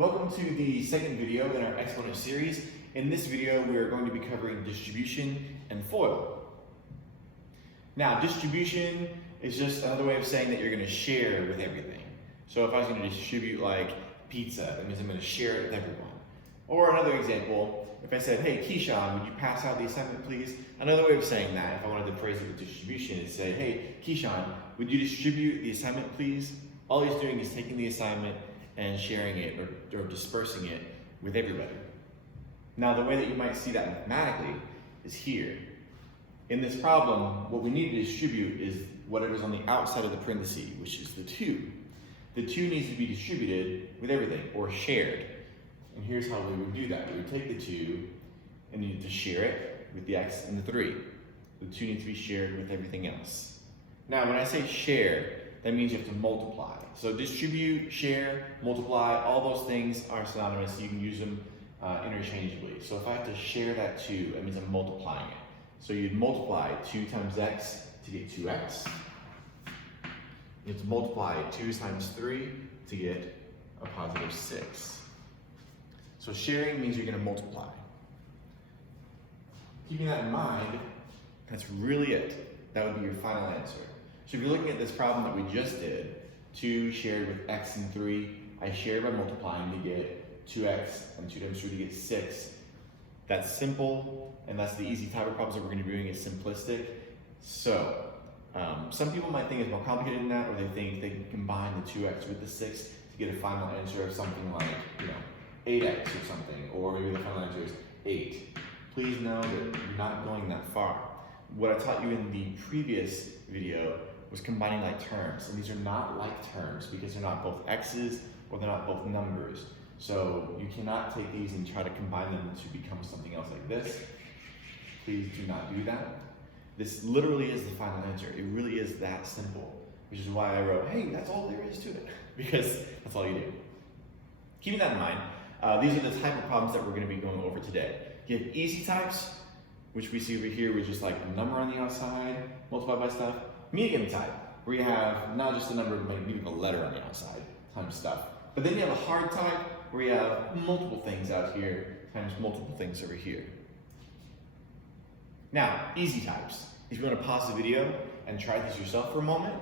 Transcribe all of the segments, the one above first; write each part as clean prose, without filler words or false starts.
Welcome to the second video in our Exponent series. In this video, we are going to be covering distribution and FOIL. Now, distribution is just another way of saying that you're going to share with everything. So if I was going to distribute like pizza, that means I'm going to share it with everyone. Or another example, if I said, hey, Keyshawn, would you pass out the assignment, please? Another way of saying that, if I wanted to phrase it with distribution, is say, hey, Keyshawn, would you distribute the assignment, please? All he's doing is taking the assignment and sharing it or dispersing it with everybody. Now, the way that you might see that mathematically is here. In this problem, what we need to distribute is whatever's on the outside of the parenthesis, which is the 2. The 2 needs to be distributed with everything, or shared. And here's how we would do that. We would take the 2 and need to share it with the x and the 3. The 2 needs to be shared with everything else. Now, when I say share, that means you have to multiply. So distribute, share, multiply, all those things are synonymous. You can use them interchangeably. So if I have to share that 2, that means I'm multiplying it. So you'd multiply 2 times x to get 2x. You have to multiply 2 times 3 to get a positive 6. So sharing means you're going to multiply. Keeping that in mind, that's really it. That would be your final answer. So if you're looking at this problem that we just did, 2 shared with x and 3, I shared by multiplying to get 2x and 2 times 3 to get 6. That's simple, and that's the easy type of problems that we're going to be doing. Is simplistic. So some people might think it's more complicated than that, or they think they can combine the 2x with the 6 to get a final answer of something like 8x or something, or maybe the final answer is 8. Please know that you're not going that far. What I taught you in the previous video was combining like terms, and these are not like terms because they're not both x's or they're not both numbers. So you cannot take these and try to combine them to become something else like this. Please do not do that. This literally is the final answer. It really is that simple, which is why I wrote, hey, that's all there is to it, because that's all you do. Keeping that in mind, these are the type of problems that we're going to be going over today. You have easy types, which we see over here with just like a number on the outside, multiplied by stuff. Medium type, where you have not just a number, but maybe a letter on the outside, times stuff. But then you have a hard type, where you have multiple things out here, times multiple things over here. Now, easy types. If you want to pause the video and try this yourself for a moment.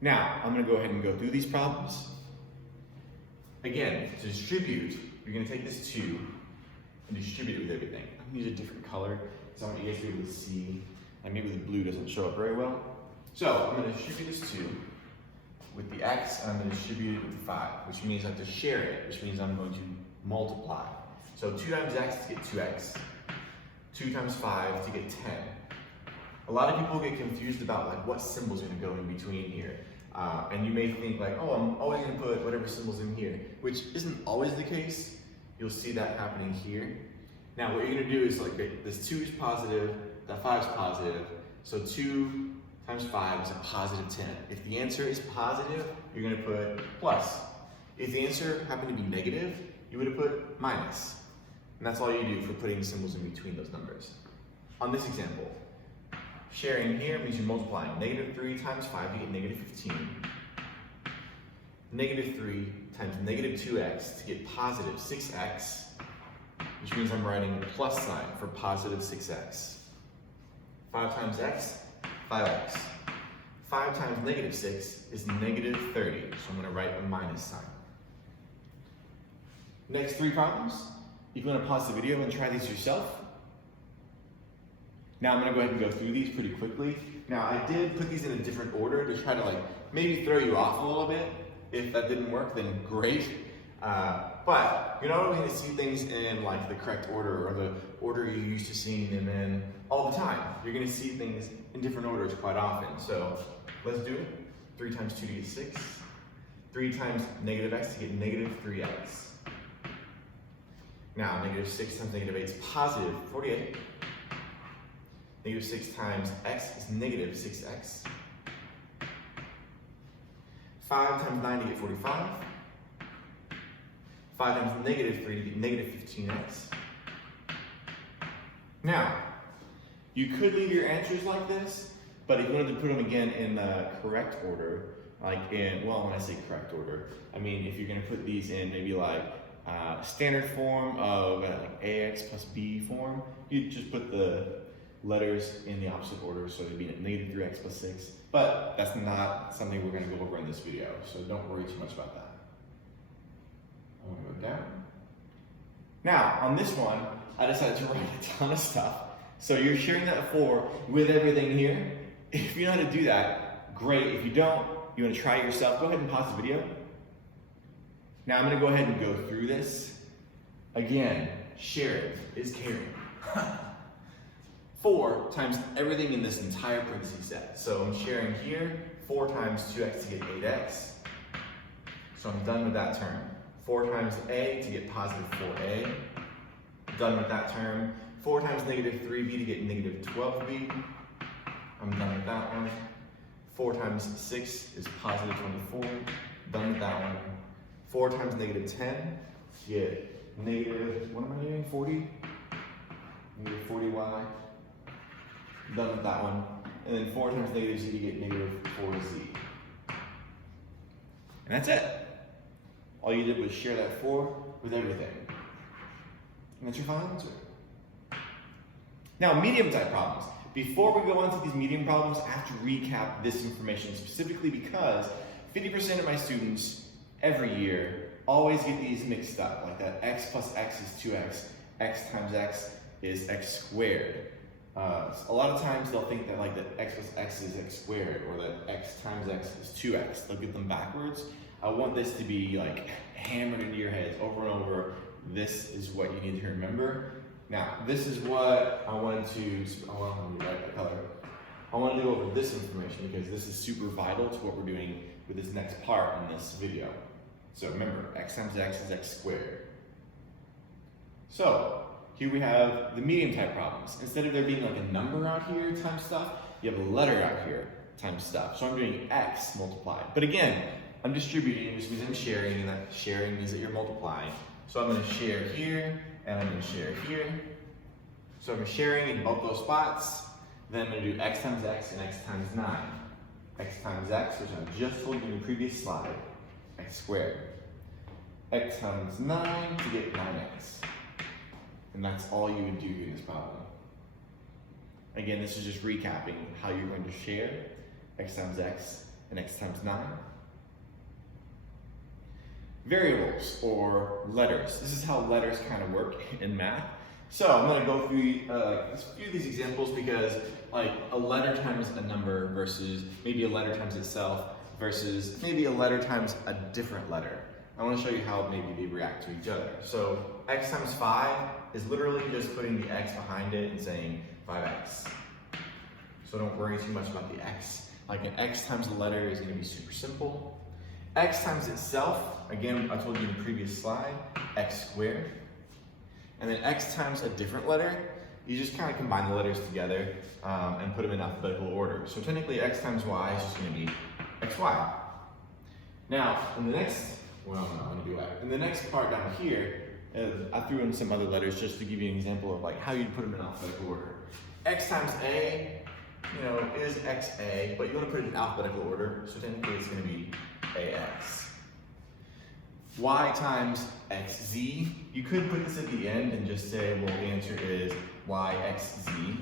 Now, I'm going to go ahead and go through these problems. Again, to distribute, you're going to take this 2 and distribute it with everything. I'm going to use a different color, because I want you guys to be able to see. And maybe the blue doesn't show up very well. So I'm going to distribute this 2 with the x, and I'm going to distribute it with the 5, which means I have to share it, which means I'm going to multiply. So 2 times x to get 2x, 2 times 5 to get 10. A lot of people get confused about like what symbols are going to go in between here. And you may think like, oh, I'm always going to put whatever symbol's in here, which isn't always the case. You'll see that happening here. Now what you're going to do is like, this 2 is positive, that 5 is positive, so 2 times 5 is a positive 10. If the answer is positive, you're going to put plus. If the answer happened to be negative, you would have put minus. And that's all you do for putting symbols in between those numbers. On this example, sharing here means you're multiplying. Negative 3 times 5, you get negative 15. Negative 3 times negative 2x to get positive 6x, which means I'm writing a plus sign for positive 6x. 5 times x, 5x. 5 times negative 6 is negative 30, so I'm going to write a minus sign. Next 3 problems. If you want to pause the video and try these yourself. Now I'm going to go ahead and go through these pretty quickly. Now I did put these in a different order to try to like maybe throw you off a little bit. If that didn't work, then great. But you're not only going to see things in like the correct order or the order you're used to seeing them in all the time. You're going to see things in different orders quite often. So let's do it. 3 times 2 to get 6. 3 times negative x to get negative 3x. Now negative 6 times negative 8 is positive 48. Negative 6 times x is negative 6x. 5 times 9 to get 45. 5 times negative 3 to get negative 15x. Now, you could leave your answers like this, but if you wanted to put them again in the correct order, like in, well, when I say correct order, I mean if you're gonna put these in maybe like standard form of like ax plus b form, you just put the letters in the opposite order, so it'd be negative 3x plus 6. But that's not something we're gonna go over in this video, so don't worry too much about that. I'm gonna go down. Now, on this one, I decided to write a ton of stuff. So you're sharing that 4 with everything here. If you know how to do that, great. If you don't, you want to try it yourself, go ahead and pause the video. Now I'm going to go ahead and go through this. Again, sharing is caring. 4 times everything in this entire parentheses set. So I'm sharing here 4 times 2x to get 8x. So I'm done with that term. 4 times a to get positive 4a. Done with that term. 4 times negative 3b to get negative 12b. I'm done with that one. 4 times 6 is positive 24. Done with that one. 4 times negative 10 to get negative, what am I doing? 40? Negative 40y. Done with that one. And then 4 times negative z to get negative 4z. And that's it. All you did was share that 4 with everything. And that's your final answer. Now, medium type problems. Before we go on to these medium problems, I have to recap this information specifically because 50% of my students every year always get these mixed up, like that x plus x is 2x, x times x is x squared. A lot of times they'll think that like that x plus x is x squared or that x times x is 2x. They'll get them backwards. I want this to be like hammered into your heads over and over. This is what you need to remember. Now, this is what I wanted to write the color. I want to go over this information because this is super vital to what we're doing with this next part in this video. So remember, x times x is x squared. So here we have the medium type problems. Instead of there being like a number out here times stuff, you have a letter out here times stuff. So I'm doing x multiplied. But again, I'm distributing, which means I'm sharing, and that sharing means that you're multiplying. So I'm going to share here, and I'm going to share here. So I'm sharing in both those spots. Then I'm going to do x times x and x times 9. X times x, which I just told you in the previous slide, x squared. X times 9 to get 9x. And that's all you would do in this problem. Again, this is just recapping how you're going to share x times x and x times 9. Variables or letters. This is how letters kind of work in math. So I'm going to go through a few of these examples because like a letter times a number versus maybe a letter times itself versus maybe a letter times a different letter. I want to show you how maybe they react to each other. So x times 5 is literally just putting the x behind it and saying 5x. So don't worry too much about the x. Like an x times a letter is going to be super simple. X times itself, again, I told you in the previous slide, x squared. And then x times a different letter, you just kind of combine the letters together and put them in alphabetical order. So technically x times y is just going to be xy. Now, in the next, in the next part down here, I threw in some other letters just to give you an example of like how you'd put them in alphabetical order. X times a, is xa, but you want to put it in alphabetical order, so technically it's going to be ax. Y times xz, you could put this at the end and just say, well, the answer is yxz.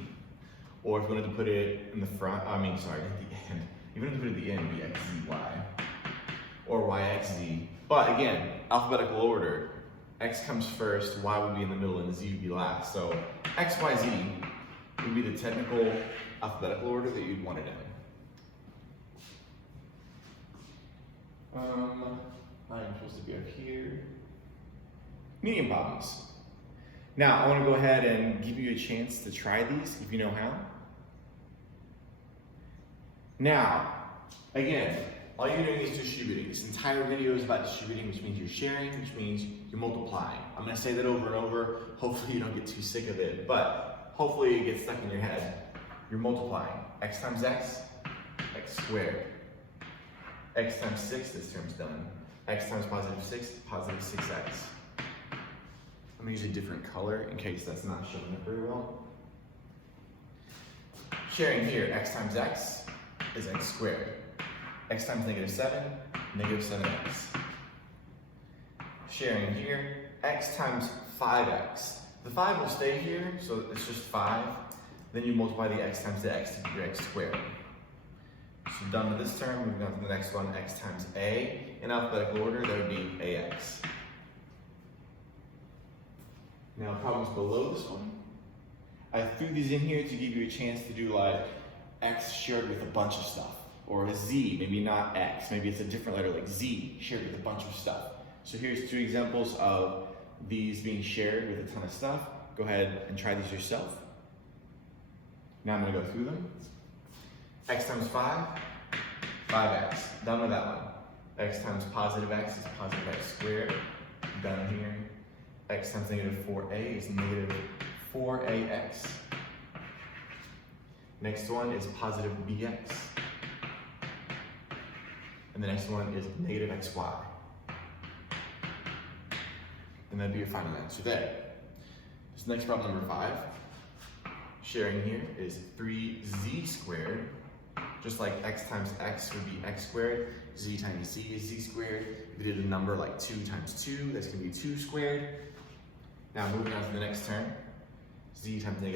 Or if you wanted to put it in the front, at the end. If you wanted to put it at the end, it'd be xzy. Or yxz. But again, alphabetical order. X comes first, y would be in the middle, and z would be last. So xyz would be the technical alphabetical order that you'd want it in. I'm supposed to be up here. Medium problems. Now, I want to go ahead and give you a chance to try these if you know how. Now, again, all you're doing is distributing. This entire video is about distributing, which means you're sharing, which means you're multiplying. I'm going to say that over and over. Hopefully you don't get too sick of it, but hopefully it gets stuck in your head. You're multiplying. X times x, x squared. X times 6, this term's done. X times positive 6, positive 6x. I'm going to use a different color in case that's not showing up very well. Sharing here, x times x is x squared. x times -7, -7x. Sharing here, x times 5x. The 5 will stay here, so it's just 5. Then you multiply the x times the x to get your x squared. So done with this term, moving on to the next one, x times a. In alphabetical order, that would be ax. Now problems below this one. I threw these in here to give you a chance to do like x shared with a bunch of stuff. Or a z, maybe not x, maybe it's a different letter like z shared with a bunch of stuff. So here's 2 examples of these being shared with a ton of stuff. Go ahead and try these yourself. Now I'm going to go through them. X times 5, 5x. Done with that one. X times positive x is positive x squared. Done here. X times -4a is -4ax. Next one is positive bx. And the next one is -xy. And that'd be your final answer there. This next problem, number 5. Sharing here is 3z squared. Just like x times x would be x squared, z times z is z squared. If we did a number like 2 times 2, that's going to be 2 squared. Now moving on to the next term, z times -a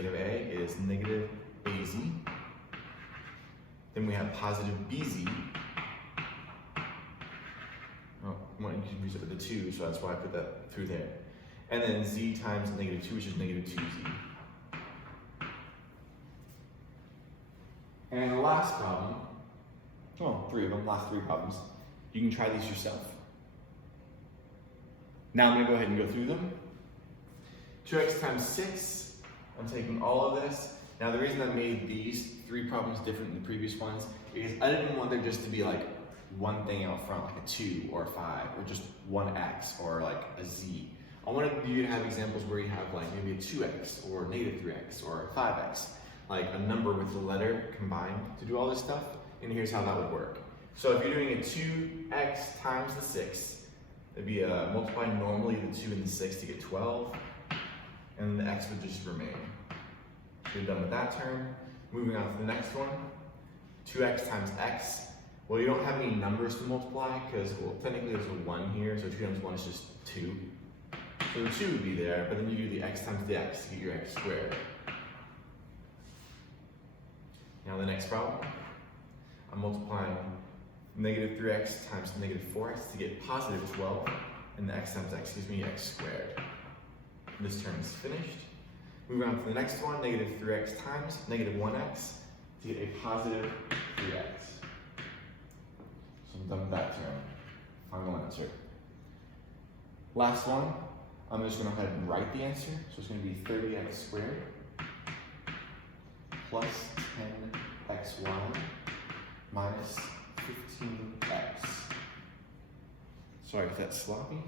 is -az. Then we have positive bz. Oh, I want to use it with the 2, so that's why I put that through there. And then z times -2, which is -2z. And the last problem, well, 3 of them, last 3 problems, you can try these yourself. Now I'm going to go ahead and go through them. 2x times 6, I'm taking all of this. Now the reason I made these 3 problems different than the previous ones, because I didn't want there just to be like one thing out front, like a 2 or a 5, or just one x, or like a z. I wanted you to have examples where you have like maybe a 2x, or -3x, or a 5x. Like a number with the letter combined to do all this stuff, and here's how that would work. So if you're doing a 2x times the 6, it'd be multiplying normally the 2 and the 6 to get 12, and the x would just remain. You're done with that term. Moving on to the next one, 2x times x. Well, you don't have any numbers to multiply, because, well, technically there's a 1 here, so 2 times 1 is just 2. So the 2 would be there, but then you do the x times the x to get your x squared. Now the next problem, I'm multiplying -3x times -4x to get positive 12, and the x times x gives me x squared. This term is finished. Moving on to the next one, -3x times -1x to get a positive 3x. So I'm done with that term. Final answer. Last one, I'm just going to go ahead and write the answer. So it's going to be 30x squared plus 10xy minus 15x. Sorry if that's sloppy.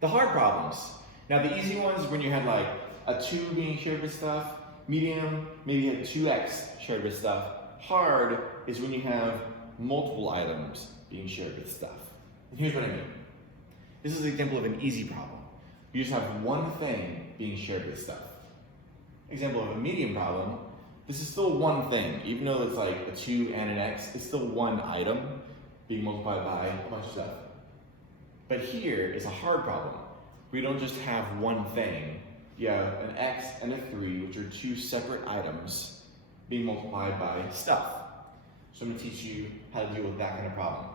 The hard problems. Now the easy ones when you had like a 2 being shared with stuff, medium, maybe you had 2x shared with stuff. Hard is when you have multiple items being shared with stuff. And here's what I mean. This is an example of an easy problem. You just have one thing being shared with stuff. Example of a medium problem, this is still one thing. Even though it's like a 2 and an x, it's still one item being multiplied by a bunch of stuff. But here is a hard problem. We don't just have one thing. You have an x and a 3, which are 2 separate items being multiplied by stuff. So I'm going to teach you how to deal with that kind of problem.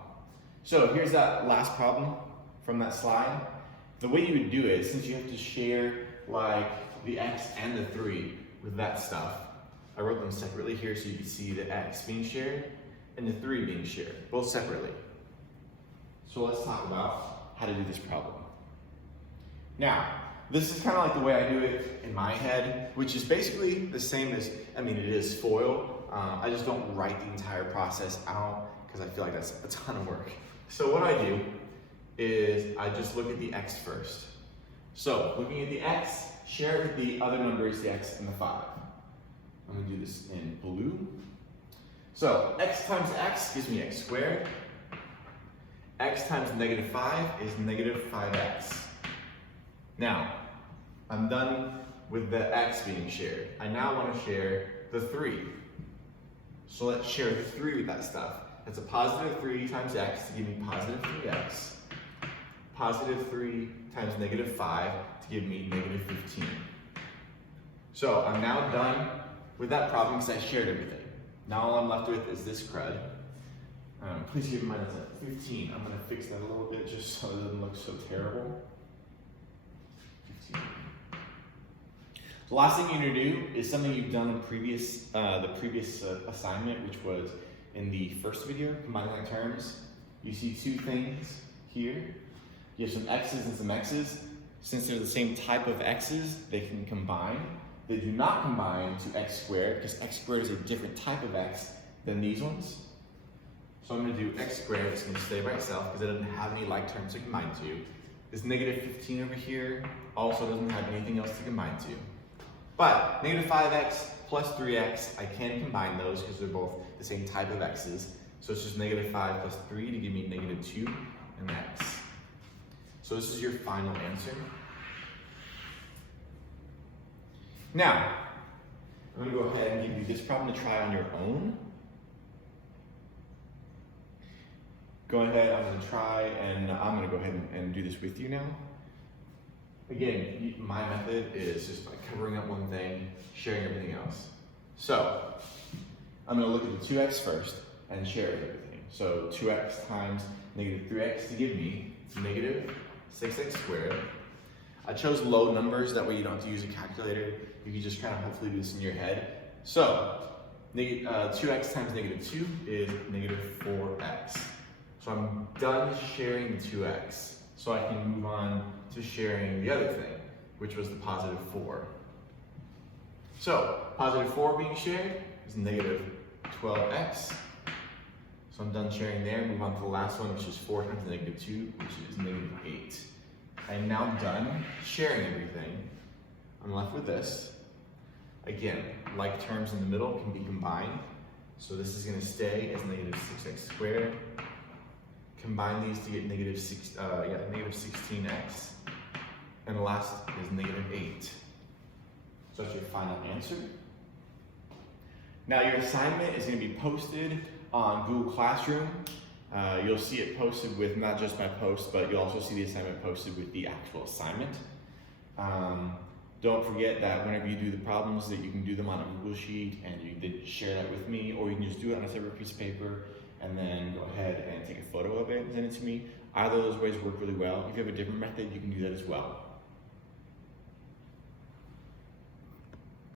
So here's that last problem from that slide. The way you would do it, since you have to share like the x and the 3 with that stuff, I wrote them separately here so you can see the x being shared and the 3 being shared, both separately. So let's talk about how to do this problem. Now, this is kind of like the way I do it in my head, which is basically the same as, I mean, it is FOIL. I just don't write the entire process out because I feel like that's a ton of work. So what I do is I just look at the x first. So looking at the x, share it with the other numbers, the x and the 5. I'm going to do this in blue. So x times x gives me x squared. X times -5 is -5x. Now, I'm done with the x being shared. I now want to share the 3. So let's share the 3 with that stuff. That's a positive 3 times x to give me positive 3x. Positive 3 times negative 5 to give me negative 15. So I'm now done with that problem because I shared everything. Now all I'm left with is this crud. Please keep in mind it's at 15. I'm going to fix that a little bit just so it doesn't look so terrible. 15. The last thing you're going to do is something you've done in the previous assignment, which was in the first video, combining like terms. You see 2 things here. You have some x's and some x's. Since they're the same type of x's, they can combine. They do not combine to x squared because x squared is a different type of x than these ones. So I'm going to do x squared. It's going to stay by itself because it doesn't have any like terms to combine to. This negative 15 over here also doesn't have anything else to combine to. But negative 5x plus 3x, I can combine those because they're both the same type of x's. So it's just negative 5 plus 3 to give me negative 2 and x. So this is your final answer. Now, I'm going to go ahead and give you this problem to try on your own. Go ahead, I'm going to try, and I'm going to go ahead and do this with you now. Again, my method is just by covering up one thing, sharing everything else. So, I'm going to look at the 2x first and share everything. So 2x times negative 3x to give me negative 6x squared. I chose low numbers, that way you don't have to use a calculator. You can just kind of hopefully do this in your head. So, 2x times negative 2 is negative 4x. So I'm done sharing the 2x. So I can move on to sharing the other thing, which was the positive 4. So, positive 4 being shared is negative 12x. So I'm done sharing there. Move on to the last one, which is 4 times negative 2, which is negative 8. I am now done sharing everything. I'm left with this. Again, like terms in the middle can be combined. So this is going to stay as negative 6x squared. Combine these to get negative 16x. And the last is negative 8. So that's your final answer. Now your assignment is going to be posted on Google Classroom. You'll see it posted with not just my post, but you'll also see the assignment posted with the actual assignment. Don't forget that whenever you do the problems that you can do them on a Google Sheet and you can share that with me, or you can just do it on a separate piece of paper and then go ahead and take a photo of it and send it to me. Either of those ways work really well. If you have a different method, you can do that as well.